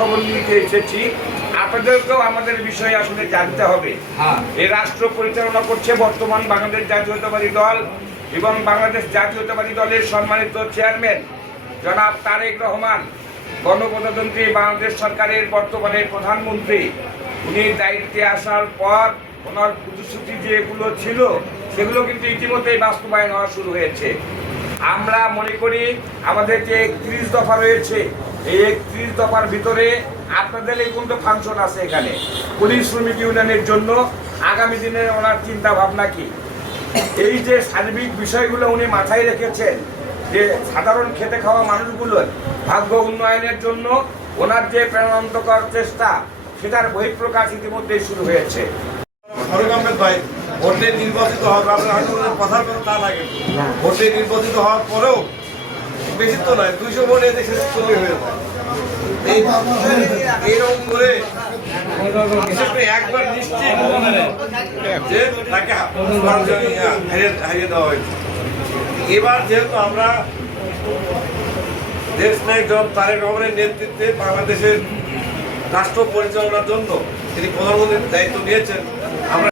খবর নিতে এসেছি। আপনাদেরকেও আমাদের বিষয়ে আসলে জানতে হবে। এই রাষ্ট্র পরিচালনা করছে বর্তমান বাংলাদেশ জাতীয়তাবাদী দল এবং বাংলাদেশ জাতীয়তাবাদী দলের সম্মানিত চেয়ারম্যান জনাব তারেক রহমান, গণপ্রজাতন্ত্রী বাংলাদেশ সরকারের বর্তমানে প্রধানমন্ত্রী। উনি দায়িত্বে আসার পর ওনার প্রতিশ্রুতি যেগুলো ছিল সেগুলো কিন্তু ইতিমধ্যেই বাস্তবায়ন হওয়া শুরু হয়েছে। আমরা মনে করি আমাদের যে 31 দফা রয়েছে, এই 31 দফার ভিতরে আপনাদের এই কিন্তু ফাংশন আছে এখানে পুলিশ শ্রমিক ইউনিয়নের জন্য আগামী দিনে ওনার চিন্তা ভাবনা কি, এই যে সার্বিক বিষয়গুলো উনি মাথায় রেখেছেন, যে সাধারণ খেটে খাওয়া মানুষগুলোর ভাগ্য উন্নয়নের জন্য ওনার যে প্রেরণান্তকর চেষ্টা, সেটার বহিঃপ্রকাশ ইতিমধ্যেই শুরু হয়েছে। ভোটে নির্বাচিত হওয়ার কথার কথা তা লাগে, ভোটে নির্বাচিত হওয়ার পরেও বেশি তো নয়, 200 ভোটে দেশে চলে হয়ে যায়। এইরকম করে একবার নিশ্চিত যে তাকে হারিয়ে দেওয়া হয়েছে। এবার যেহেতু আমরা দেশ নায়ক জনাব তারেক রহমানের নেতৃত্বে বাংলাদেশের রাষ্ট্র পরিচালনার জন্য তিনি প্রধানমন্ত্রীর দায়িত্ব নিয়েছেন, আমরা